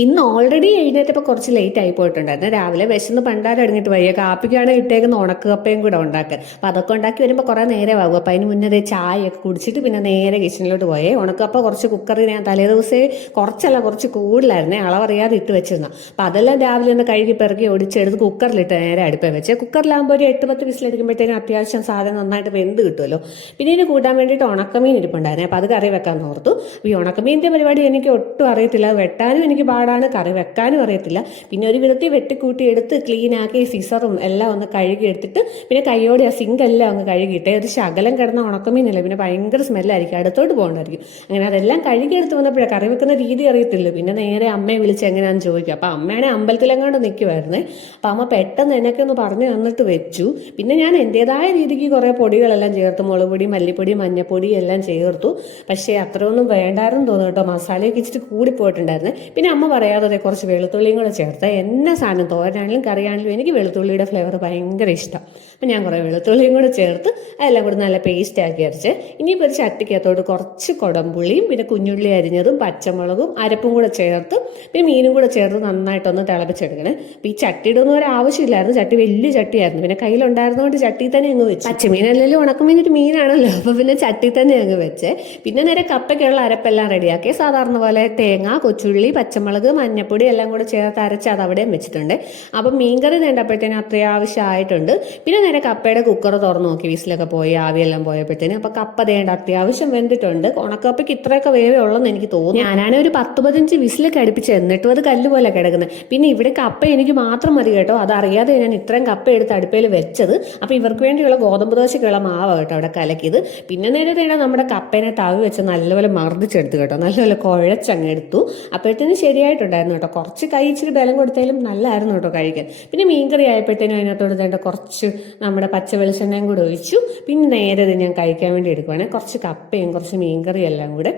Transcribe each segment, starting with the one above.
ഇന്ന് ഓൾറെഡി എഴുന്നേറ്റപ്പോൾ കുറച്ച് ലേറ്റ് ആയി പോയിട്ടുണ്ടായിരുന്നു. രാവിലെ വിശന്ന് പണ്ടാരം അടങ്ങിയിട്ട് വയ്യ. കാപ്പിക്കാണ് ഇട്ടേക്കുന്ന ഉണക്ക കപ്പയും കൂടെ ഉണ്ടാക്കാൻ. അപ്പം അതൊക്കെ ഉണ്ടാക്കി വരുമ്പോൾ കുറേ നേരമാകും. അപ്പം അതിന് മുന്നേ ചായയൊക്കെ കുടിച്ചിട്ട് പിന്നെ നേരെ കിച്ചണിലോട്ട് പോയേ. ഉണക്കപ്പ കുറച്ച് കുക്കറിൽ ഞാൻ തലേ ദിവസമേ കുറച്ച് കൂടുതലായിരുന്നേ, അളവറിയാതെ ഇട്ട് വെച്ചിരുന്നു. അപ്പം അതെല്ലാം രാവിലെ ഒന്ന് കഴുകി പെറുക്കി ഒടിച്ചെടുത്ത് കുക്കറിലിട്ട് നേരെ അടുപ്പേ വെച്ചേ. കുക്കറിലാകുമ്പോൾ ഒരു 8-10 വിസിലടിക്കുമ്പോഴത്തേനും അത്യാവശ്യം സാധനം നന്നായിട്ട് വെന്ത് കിട്ടുമല്ലോ. പിന്നെ ഇതിന് കൂട്ടാൻ വേണ്ടിയിട്ട് ഉണക്കമീൻ ഇരിപ്പുണ്ടായിരുന്നു. അപ്പം അത് കറി വെക്കാൻ ഓർത്തു. ഈ ഉണക്കമീൻ്റെ പരിപാടി എനിക്ക് ഒട്ടും അറിയത്തില്ല. വെട്ടാനും എനിക്ക് പാടാണ്, കറി വെക്കാനും അറിയത്തില്ല. പിന്നെ ഒരു വിധത്തിൽ വെട്ടിക്കൂട്ടി എടുത്ത് ക്ലീൻ ആക്കി സിസറും എല്ലാം ഒന്ന് കഴുകി എടുത്തിട്ട് പിന്നെ കൈയോടെ ആ സിങ്ക് എല്ലാം ഒന്ന് കഴുകിയിട്ട് ഒരു ശകലം കിടന്ന ഉണക്കമീനല്ലേ, പിന്നെ ഭയങ്കര സ്മെല്ലായിരിക്കും, അടുത്തോട്ട് പോകണ്ടായിരിക്കും. അങ്ങനെ അതെല്ലാം കഴുകി എടുത്ത് വന്നപ്പോഴേ കറി വെക്കുന്ന രീതി അറിയത്തില്ല. പിന്നെ നേരെ അമ്മയെ വിളിച്ച് എങ്ങനെയാണെന്ന് ചോദിക്കുക. അപ്പം അമ്മയാണെങ്കിൽ അമ്പലത്തിലെങ്ങാണ്ട് നിൽക്കുമായിരുന്നേ. അപ്പം അമ്മ പെട്ടെന്ന് എന്നൊക്കെ ഒന്ന് പറഞ്ഞു തന്നിട്ട് വെച്ചു. പിന്നെ ഞാൻ എൻ്റെതായ രീതിക്ക് കുറേ പൊടികളെല്ലാം ചേർത്ത്, മുളക് പൊടി, മല്ലിപ്പൊടി, മഞ്ഞപ്പൊടി എല്ലാം ചേർത്തു. പക്ഷേ അത്രയൊന്നും വേണ്ടായിരുന്നു തോന്നുന്നു കേട്ടോ, മസാലയൊക്കെ ഇച്ചിട്ട് കൂടിപ്പോയിട്ടുണ്ടായിരുന്നു. പിന്നെ അമ്മ പറയാതെ കുറച്ച് വെളുത്തുള്ളിയും കൂടെ ചേർത്ത്, എന്നെ സാധനം തോരനാണെങ്കിലും കറിയാണെങ്കിലും എനിക്ക് വെളുത്തുള്ളിയുടെ ഫ്ലേവർ ഭയങ്കര ഇഷ്ടം. അപ്പം ഞാൻ കുറേ വെളുത്തുള്ളിയും കൂടെ ചേർത്ത് അതെല്ലാം കൂടി നല്ല പേസ്റ്റ് ആക്കി അരച്ച് ഇനിയിപ്പോൾ ഒരു ചട്ടിക്കകത്തോട്ട് കുറച്ച് കുടംപുളിയും പിന്നെ കുഞ്ഞുള്ളി അരിഞ്ഞതും പച്ചമുളകും അരപ്പും കൂടെ ചേർത്ത് പിന്നെ മീനും കൂടെ ചേർത്ത് നന്നായിട്ടൊന്ന് തിളപ്പിച്ചെടുക്കണേ. അപ്പോൾ ഈ ചട്ടിയുടെ ഒന്നും ഒരു ആവശ്യമില്ലായിരുന്നു, ചട്ടി വലിയ ചട്ടിയായിരുന്നു. പിന്നെ കയ്യിലുണ്ടായിരുന്നതുകൊണ്ട് ചട്ടി തന്നെ അങ്ങ് വെച്ച്. പച്ചമീനല്ലല്ലോ, ഉണക്കമീൻ ഒരു മീനാണല്ലോ, അപ്പോൾ പിന്നെ ചട്ടി തന്നെ അങ്ങ് വെച്ച്. പിന്നെ നേരെ കപ്പയ്ക്കുള്ള അരപ്പെല്ലാം റെഡിയാക്കി സാധാരണ പോലെ തേങ്ങ, കൊച്ചുള്ളി, പച്ചമുളക്, മഞ്ഞപ്പൊടി എല്ലാം കൂടെ ചേർത്ത് അരച്ച് അത് അവിടെയും വെച്ചിട്ടുണ്ട്. അപ്പം മീൻകറി നേണ്ടപ്പോഴത്തേനും അത്യാവശ്യമായിട്ടുണ്ട്. പിന്നെ നേരെ കപ്പയുടെ കുക്കർ തുറന്ന് നോക്കി, വിസിലൊക്കെ പോയി ആവിയെല്ലാം പോയപ്പോഴത്തേനും അപ്പം കപ്പ തേണ്ട അത്യാവശ്യം വെന്തിട്ടുണ്ട്. ഉണക്കപ്പയ്ക്ക് ഇത്രയൊക്കെ വേവേ ഉള്ളെന്ന് എനിക്ക് തോന്നുന്നു. ഞാനാണെങ്കിൽ ഒരു 10-15 വിസിലൊക്കെ അടുപ്പിച്ച്, എന്നിട്ടും അത് കല്ല് പോലെ കിടക്കുന്നത്. പിന്നെ ഇവിടെ കപ്പ എനിക്ക് മാത്രം മതി കേട്ടോ, അതറിയാതെ ഞാൻ ഇത്രയും കപ്പ എടുത്ത് അടുപ്പയിൽ വെച്ചത്. അപ്പം ഇവർക്ക് വേണ്ടിയുള്ള ഗോതമ്പ് ദോശയ്ക്കുള്ള മാവ് കേട്ടോ അവിടെ കലക്കിയത്. പിന്നെ നേരെ തേണ്ട നമ്മുടെ കപ്പേനെ തവി വെച്ച് നല്ലപോലെ മർദ്ദിച്ചെടുത്തു കേട്ടോ, നല്ലപോലെ കുഴച്ചങ്ങ് എടുത്തു. അപ്പോഴത്തേനും ശരിയായിട്ടുണ്ടായിരുന്നു കേട്ടോ. കുറച്ച് കൈ ഇച്ചിരി ബലം കൊടുത്താലും നല്ലതായിരുന്നു കേട്ടോ കഴിക്കാൻ. പിന്നെ മീൻകറി ആയപ്പോഴത്തേനും അതിനകത്തോട് തേണ്ട കുറച്ച് നമ്മുടെ പച്ച വെളിച്ചെണ്ണയും കൂടെ ഒഴിച്ചു. പിന്നെ നേരെ ഞാൻ കഴിക്കാൻ വേണ്ടി എടുക്കുവാണെങ്കിൽ കുറച്ച് കപ്പയും കുറച്ച് മീൻകറിയും എല്ലാം കൂടെ.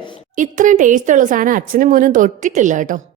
ഇത്രയും ടേസ്റ്റുള്ള സാധനം അച്ഛനും മോനും തൊട്ടിട്ടില്ല കേട്ടോ.